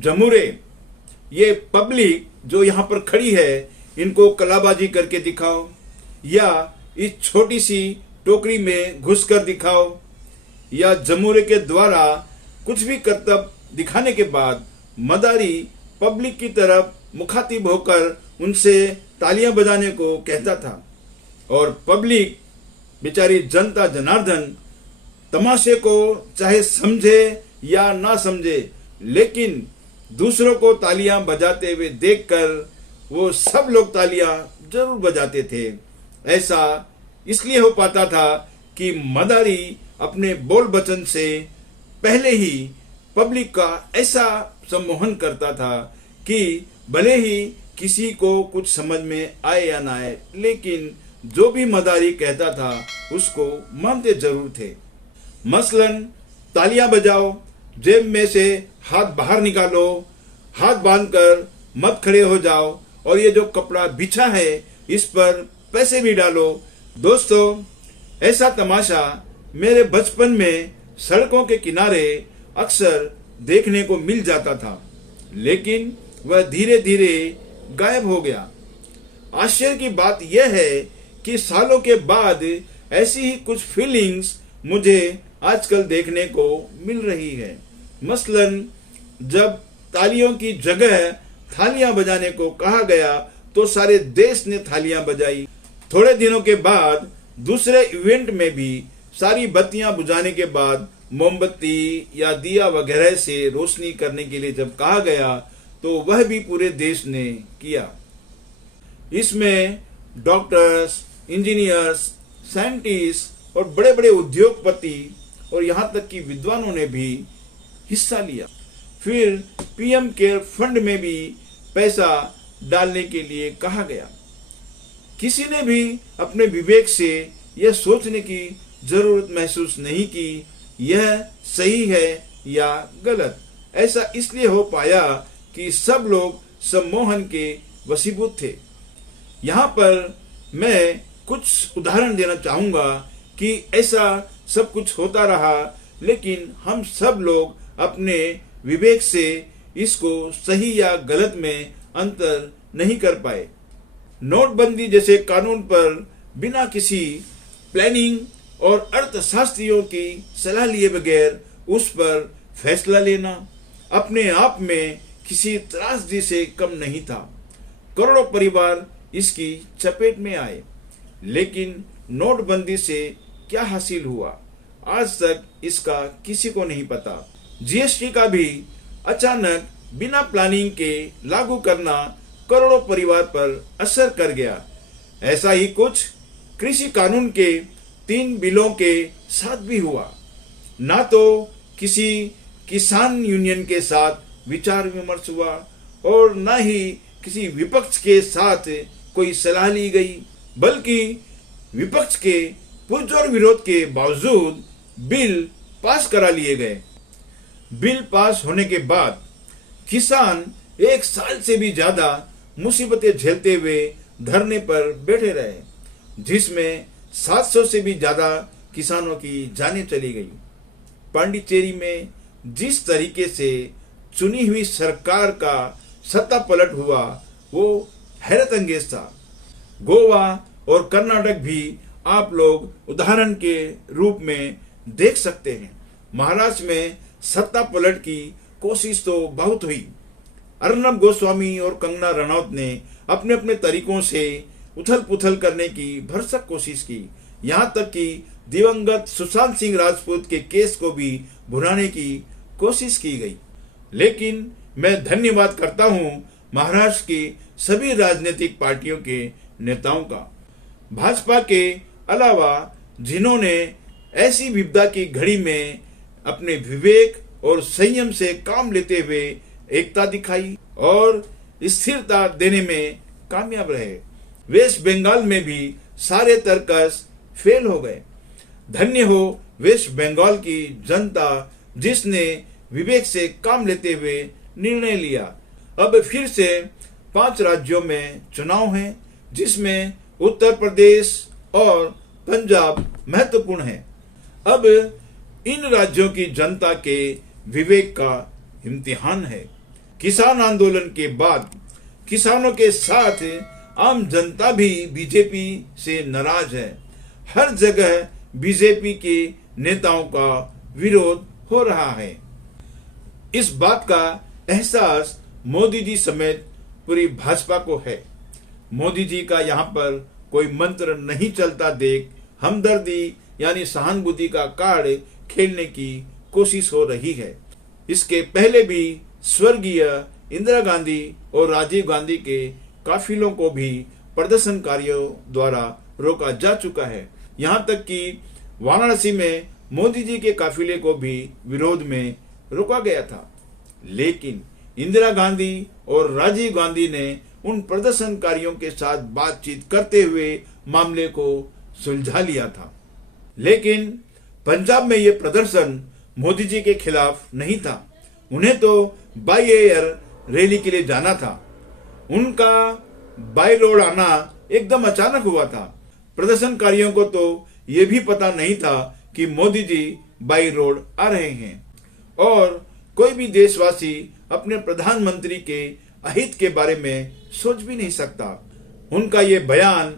जमुरे, ये पब्लिक जो यहाँ पर खड़ी है, इनको कलाबाजी करके दिखाओ या इस छोटी सी टोकरी में घुसकर दिखाओ, या जमुरे के द्वारा कुछ भी करतब दिखाने के बाद मदारी पब्लिक की तरफ मुखातिब होकर उनसे तालियां बजाने को कहता था। और पब्लिक, बेचारी जनता जनार्दन, तमाशे को चाहे समझे या ना समझे, लेकिन दूसरों को तालियां बजाते हुए देखकर वो सब लोग तालियां जरूर बजाते थे। ऐसा इसलिए हो पाता था कि मदारी अपने बोल वचन से पहले ही पब्लिक का ऐसा सम्मोहन करता था कि भले ही किसी को कुछ समझ में आए या ना आए, लेकिन जो भी मदारी कहता था उसको मानते जरूर थे। मसलन तालियां बजाओ, जेब में से हाथ बाहर निकालो, हाथ बांधकर मत खड़े हो जाओ, और ये जो कपड़ा बिछा है इस पर पैसे भी डालो। दोस्तों, ऐसा तमाशा मेरे बचपन में सड़कों के किनारे अक्सर देखने को मिल जाता था, लेकिन वह धीरे धीरे गायब हो गया। आश्चर्य की बात यह है कि सालों के बाद ऐसी ही कुछ फीलिंग्स मुझे आजकल देखने को मिल रही है। मसलन जब तालियों की जगह थालियां बजाने को कहा गया तो सारे देश ने थालियां बजाई। थोड़े दिनों के बाद दूसरे इवेंट में भी सारी बत्तियां बुझाने के बाद मोमबत्ती या दिया वगैरह से रोशनी करने के लिए जब कहा गया तो वह भी पूरे देश ने किया। इसमें डॉक्टर्स, इंजीनियर्स, साइंटिस्ट और बड़े बड़े उद्योगपति और यहाँ तक कि विद्वानों ने भी हिस्सा लिया। फिर पीएम केयर फंड में भी पैसा डालने के लिए कहा गया। किसी ने भी अपने विवेक से यह सोचने की जरूरत महसूस नहीं की यह सही है या गलत। ऐसा इसलिए हो पाया कि सब लोग सम्मोहन के वशीभूत थे। यहाँ पर मैं कुछ उदाहरण देना चाहूंगा कि ऐसा सब कुछ होता रहा, लेकिन हम सब लोग अपने विवेक से इसको सही या गलत में अंतर नहीं कर पाए। नोटबंदी जैसे कानून पर बिना किसी प्लानिंग और अर्थशास्त्रियों की सलाह लिए बगैर उस पर फैसला लेना अपने आप में किसी त्रासदी से कम नहीं था। करोड़ों परिवार इसकी चपेट में आए, लेकिन नोटबंदी से क्या हासिल हुआ आज तक इसका किसी को नहीं पता। जीएसटी का भी अचानक बिना प्लानिंग के लागू करना करोड़ों परिवार पर असर कर गया। ऐसा ही कुछ कृषि कानून के 3 बिलों के साथ भी हुआ। ना तो किसी किसान यूनियन के साथ विचार विमर्श हुआ और न ही किसी विपक्ष के साथ कोई सलाह ली गई, बल्कि विपक्ष के पुरजोर विरोध के बावजूद बिल पास करा लिए गए। बिल पास होने के बाद किसान 1 साल से भी ज्यादा मुसीबतें झेलते हुए धरने पर बैठे रहे, जिसमें 700 से भी ज्यादा किसानों की जानें चली गई। पांडिचेरी में जिस तरीके से चुनी हुई सरकार का सत्ता पलट हुआ वो हैरत अंगेज था। गोवा और कर्नाटक भी आप लोग उदाहरण के रूप में देख सकते हैं। महाराष्ट्र में सत्ता पलट की कोशिश तो बहुत हुई। अर्नब गोस्वामी और कंगना रनौत ने अपने अपने तरीकों से उथल पुथल करने की भरसक कोशिश की। यहाँ तक कि दिवंगत सुशांत सिंह राजपूत के केस को भी भुनाने की कोशिश की गई। लेकिन मैं धन्यवाद करता हूँ महाराष्ट्र की सभी राजनीतिक पार्टियों के नेताओं का, भाजपा के अलावा, जिन्होंने ऐसी विपदा की घड़ी में अपने विवेक और संयम से काम लेते हुए एकता दिखाई और स्थिरता देने में कामयाब रहे। वेस्ट बंगाल में भी सारे तर्कस फेल हो गए। धन्य हो वेस्ट बंगाल की जनता जिसने विवेक से काम लेते हुए निर्णय लिया। अब फिर से 5 राज्यों में चुनाव हैं, जिसमें उत्तर प्रदेश और पंजाब महत्वपूर्ण है। अब इन राज्यों की जनता के विवेक का इम्तिहान है। किसान आंदोलन के बाद किसानों के साथ आम जनता भी बीजेपी से नाराज है। हर जगह बीजेपी के नेताओं का विरोध हो रहा है। इस बात का एहसास मोदी जी समेत पूरी भाजपा को है। मोदी जी का यहाँ पर कोई मंत्र नहीं चलता देख हमदर्दी यानी सहानुभूति का कार्ड खेलने की कोशिश हो रही है। इसके पहले भी स्वर्गीय इंदिरा गांधी और राजीव गांधी के काफिलों को भी प्रदर्शनकारियों द्वारा रोका जा चुका है। यहाँ तक कि वाराणसी में मोदी जी के काफिले को भी विरोध में रोका गया था, लेकिन इंदिरा गांधी और राजीव गांधी ने उन प्रदर्शनकारियों के साथ बातचीत करते हुए मामले को सुलझा लिया था। लेकिन पंजाब में ये प्रदर्शन मोदी जी के खिलाफ नहीं था। उन्हें तो बाई एयर रैली के लिए जाना था। उनका बाई रोड आना एकदम अचानक हुआ था। प्रदर्शनकारियों को तो ये भी पता नहीं था कि मोदी जी बाई रोड आ रहे हैं। और कोई भी देशवासी अपने प्रधानमंत्री के अहित के बारे में सोच भी नहीं सकता। उनका ये बयान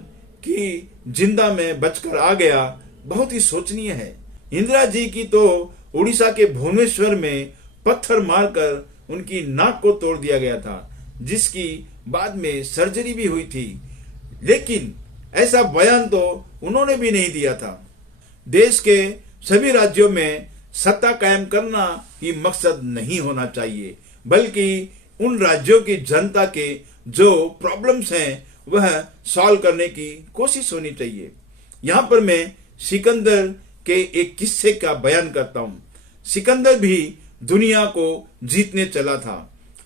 कि जिंदा में बचकर आ गया बहुत ही सोचनीय है। इंदिरा जी की तो उड़ीसा के भुवनेश्वर में पत्थर मारकर उनकी नाक को तोड़ दिया गया था, जिसकी बाद में सर्जरी भी हुई थी। लेकिन ऐसा बयान तो उन्होंने भी नहीं दिया था। देश के सभी राज्यों में सत्ता कायम करना ही मकसद नहीं होना चाहिए, बल्कि उन राज्यों की जनता के जो प्रॉब्लम्स हैं वह सॉल्व करने की कोशिश होनी चाहिए। यहाँ पर मैं सिकंदर के एक किस्से का बयान करता हूँ। सिकंदर भी दुनिया को जीतने चला था।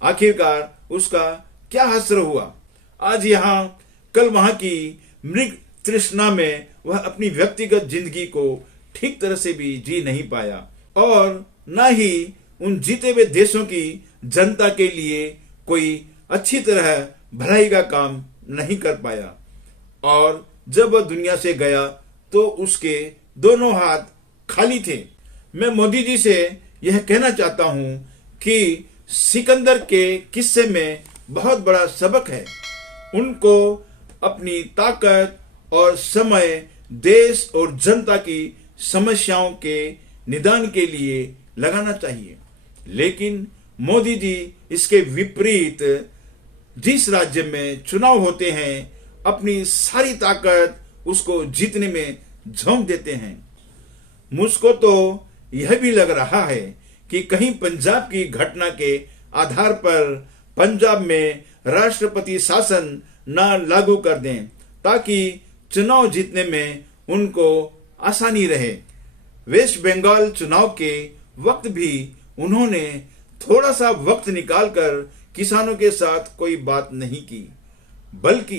आखिरकार उसका क्या हश्र हुआ? आज यहाँ कल वहां की मृग तृष्णा में वह अपनी व्यक्तिगत जिंदगी को ठीक तरह से भी जी नहीं पाया और न ही उन जीते हुए देशों की जनता के लिए कोई अच्छी तरह भलाई का काम नहीं कर पाया। और जब वह दुनिया से गया तो उसके दोनों हाथ खाली थे। मैं मोदी जी से यह कहना चाहता हूं कि सिकंदर के किस्से में बहुत बड़ा सबक है। उनको अपनी ताकत और समय देश और जनता की समस्याओं के निदान के लिए लगाना चाहिए। लेकिन मोदी जी इसके विपरीत जिस राज्य में चुनाव होते हैं अपनी सारी ताकत उसको जीतने में झोंक देते हैं। मुझको तो यह भी लग रहा है कि कहीं पंजाब की घटना के आधार पर पंजाब में राष्ट्रपति शासन न लागू कर दें ताकि चुनाव जीतने में उनको आसानी रहे। वेस्ट बंगाल चुनाव के वक्त भी उन्होंने थोड़ा सा वक्त निकालकर किसानों के साथ कोई बात नहीं की, बल्कि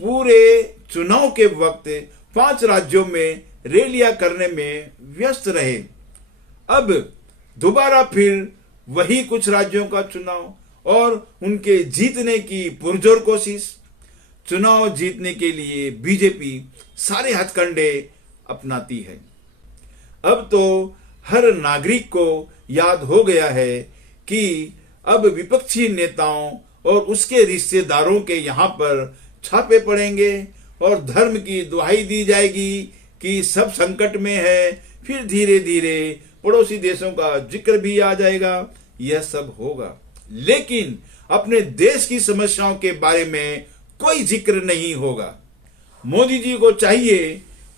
पूरे चुनाव के वक्त 5 राज्यों में रैलियां करने में व्यस्त रहे। अब दोबारा फिर वही कुछ राज्यों का चुनाव और उनके जीतने की पुरजोर कोशिश। चुनाव जीतने के लिए बीजेपी सारे हथकंडे अपनाती है। अब तो हर नागरिक को याद हो गया है कि अब विपक्षी नेताओं और उसके रिश्तेदारों के यहाँ पर छापे पड़ेंगे और धर्म की दुहाई दी जाएगी कि सब संकट में है। फिर धीरे धीरे पड़ोसी देशों का जिक्र भी आ जाएगा। यह सब होगा, लेकिन अपने देश की समस्याओं के बारे में कोई जिक्र नहीं होगा। मोदी जी को चाहिए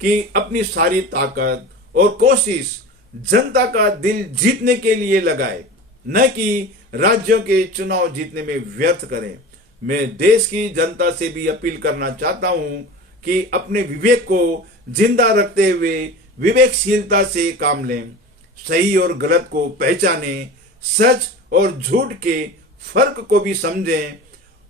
कि अपनी सारी ताकत और कोशिश जनता का दिल जीतने के लिए लगाए, न कि राज्यों के चुनाव जीतने में व्यर्थ करें। मैं देश की जनता से भी अपील करना चाहता हूं कि अपने विवेक को जिंदा रखते हुए विवेकशीलता से काम लें, सही और गलत को पहचानें, सच और झूठ के फर्क को भी समझें।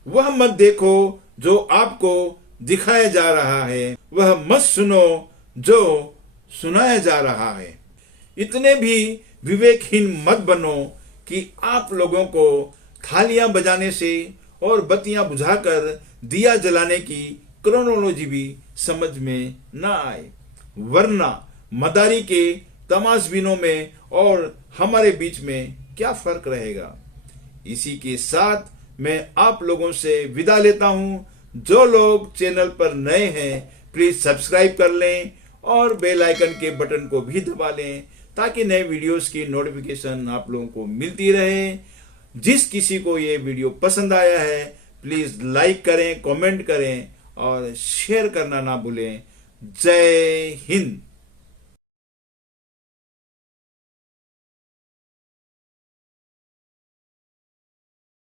वह मत देखो जो आपको दिखाया जा रहा है, वह मत सुनो जो सुनाया जा रहा है। इतने भी विवेकहीन मत बनो कि आप लोगों को थालियां बजाने से और बत्तियां बुझाकर दिया जलाने की क्रोनोलॉजी भी समझ में न आए, वरना मदारी के तमाशबीनों में और हमारे बीच में क्या फर्क रहेगा। इसी के साथ मैं आप लोगों से विदा लेता हूं। जो लोग चैनल पर नए हैं प्लीज सब्सक्राइब कर लें और बेल आइकन के बटन को भी दबा लें ताकि नए वीडियोस की नोटिफिकेशन आप लोगों को मिलती रहे। जिस किसी को ये वीडियो पसंद आया है प्लीज लाइक करें, कमेंट करें और शेयर करना ना भूलें। जय हिंद।